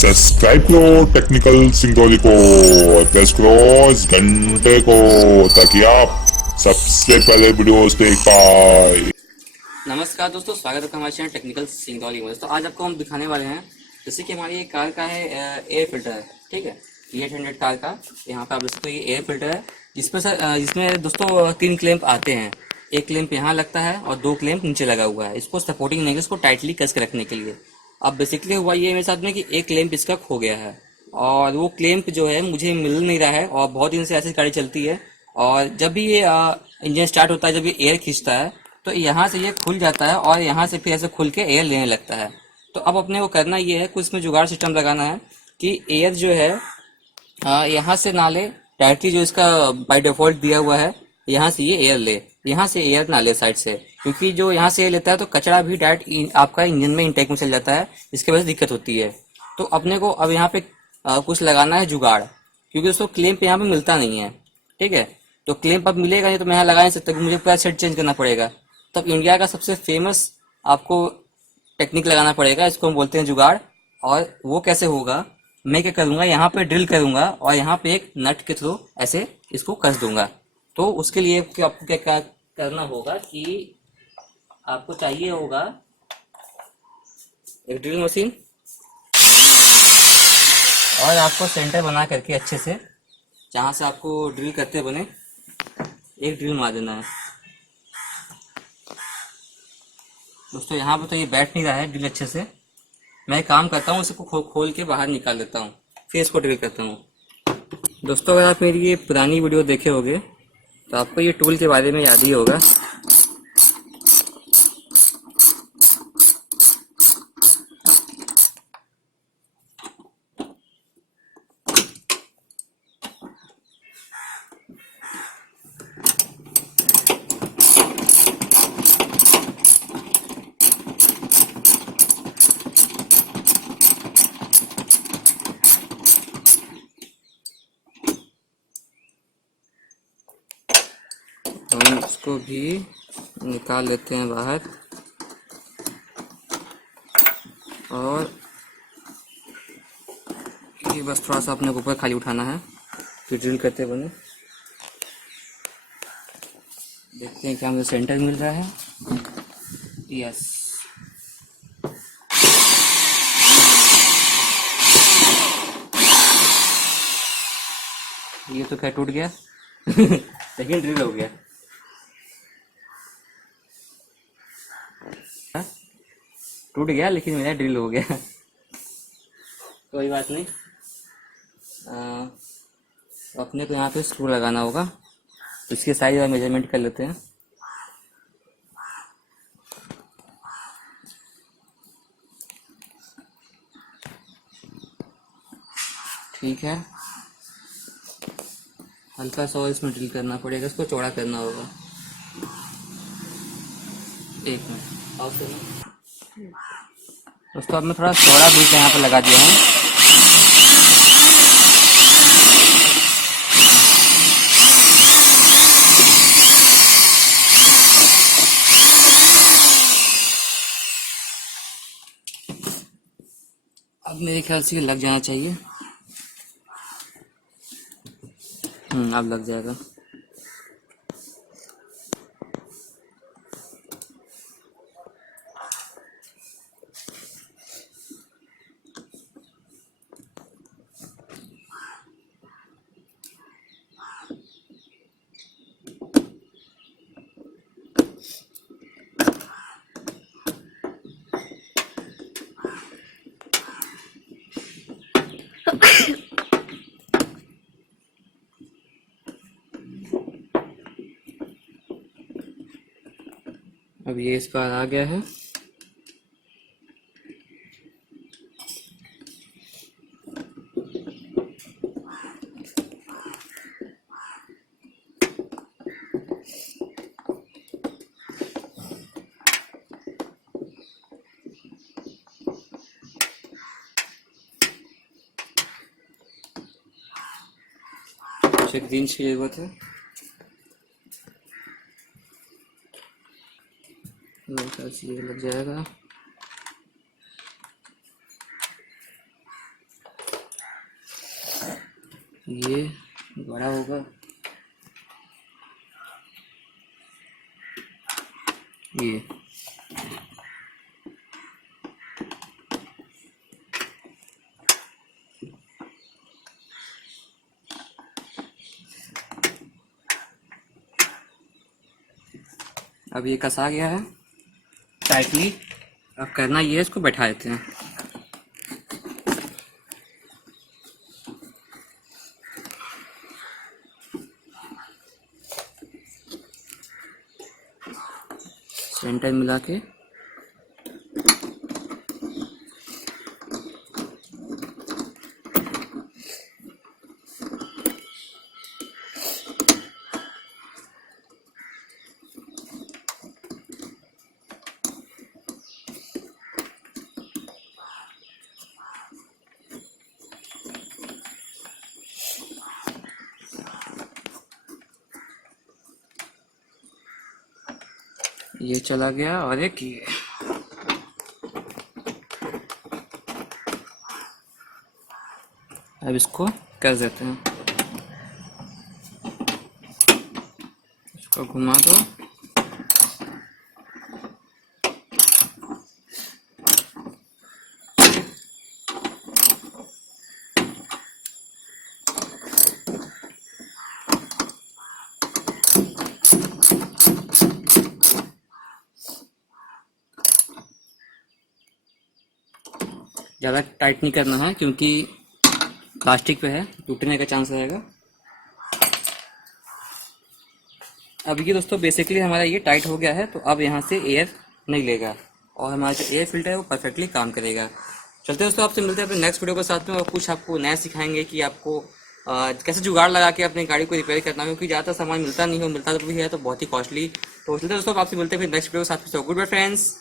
Subscribe करो technical Singoli को और प्रेस करो इस घंटे को ताकि आप सबसे पहले वीडियोस देख पाए। नमस्कार दोस्तों, स्वागत है हमारे चैनल टेक्निकल सिंगोली में। दोस्तों आज आपको हम दिखाने वाले हैं जैसे कि हमारी एक कार का है एयर फिल्टर है, ठीक है। 800 कार का यहाँ पे आप देख सकते हो, ये एयर फिल्टर है जिसमें दोस्तों 3 क्लैंप आते हैं। एक क्लैंप यहाँ लगता है और 2 क्लैंप नीचे लगा हुआ है, इसको सपोर्टिंग नहीं, इसको टाइटली कस के रखने के लिए। अब बेसिकली हुआ ये मेरे साथ में कि एक क्लैंप इसका खो गया है और वो क्लैंप जो है मुझे मिल नहीं रहा है और बहुत दिन से ऐसी गाड़ी चलती है। और जब भी ये इंजन स्टार्ट होता है, जब ये एयर खींचता है तो यहाँ से ये खुल जाता है और यहाँ से फिर ऐसे खुल के एयर लेने लगता है। तो अब अपने को करना ये है, कुछ इसमें जुगाड़ सिस्टम लगाना है कि एयर जो है यहाँ से ना ले, डायरेक्टली जो इसका बाय डिफॉल्ट दिया हुआ है यहाँ से ये एयर ले, यहाँ से एयर ना ले साइड से, क्योंकि जो यहाँ से एयर लेता है तो कचरा भी डायरेक्ट आपका इंजन में इंटेक में चल जाता है, जिसकी वजह से दिक्कत होती है। तो अपने को अब यहाँ पे कुछ लगाना है जुगाड़, क्योंकि दोस्तों क्लैंप यहाँ पे मिलता नहीं है, ठीक है। तो क्लैंप अब मिलेगा नहीं तो मैं यहाँ लगा नहीं सकता, मुझे पूरा सेट चेंज करना पड़ेगा। तब इंडिया का सबसे फेमस आपको टेक्निक लगाना पड़ेगा, इसको हम बोलते हैं जुगाड़। और वो कैसे होगा, मैं क्या करूँगा, यहाँ पे ड्रिल करूँगा और यहाँ पे एक नट के थ्रू ऐसे इसको कस दूंगा। तो उसके लिए आपको क्या करना होगा कि आपको चाहिए होगा एक ड्रिल मशीन और आपको सेंटर बना करके अच्छे से जहाँ से आपको ड्रिल करते बने एक ड्रिल मार देना है। दोस्तों यहाँ पे तो ये बैठ नहीं रहा है ड्रिल अच्छे से, मैं काम करता हूँ इसको खोल के बाहर निकाल देता हूँ, फिर इसको ड्रिल करता हूँ। दोस्तों अगर आप मेरी ये पुरानी वीडियो देखे होंगे तो आपको ये टूल के बारे में याद ही होगा। हम इसको भी निकाल लेते हैं बाहर और ये बस थोड़ा सा अपने ऊपर खाली उठाना है, फिर ड्रिल करते बने। देखते हैं क्या मुझे सेंटर मिल रहा है। यस, ये तो क्या टूट गया लेकिन ड्रिल हो गया। टूट गया लेकिन मेरा ड्रिल हो गया कोई बात नहीं। अपने को यहाँ पे स्क्रू लगाना होगा, इसके साइज और मेजरमेंट कर लेते हैं। ठीक है, हल्का सा और इसमें ड्रिल करना पड़ेगा, इसको चौड़ा करना होगा। एक मिनट ऑफ करना दोस्तों, अब मैं थोड़ा चौड़ा बीच यहाँ पे लगा दिया हूँ। अब मेरे ख्याल से लग जाना चाहिए। अब लग जाएगा। अब ये इस बार आ गया है। एक दिन की जरूरत है, मेरे ख्याल से ये लग जाएगा। ये बड़ा होगा, ये अब ये कसा गया है टाइटली। अब करना ये है, इसको बैठा देते हैं। सेंटर मिला के ये चला गया, और एक ये। अब इसको कर देते हैं, इसको घुमा दो। ज़्यादा टाइट नहीं करना है क्योंकि प्लास्टिक पे है, टूटने का चांस रहेगा। अब ये दोस्तों बेसिकली हमारा ये टाइट हो गया है, तो अब यहाँ से एयर नहीं लेगा और हमारा जो एयर फिल्टर है वो परफेक्टली काम करेगा। चलते दोस्तों, आपसे मिलते हैं अपने नेक्स्ट वीडियो के साथ में, और कुछ आपको नया सिखाएंगे कि आपको कैसे जुगाड़ लगा के अपनी गाड़ी को रिपेयर करना है, क्योंकि ज़्यादा सामान मिलता नहीं हो, मिलता तो भी है तो बहुत ही कॉस्टली। तो चलते दोस्तों, आपसे मिलते हैं फिर नेक्स्ट वीडियो के साथ में। So good bye friends.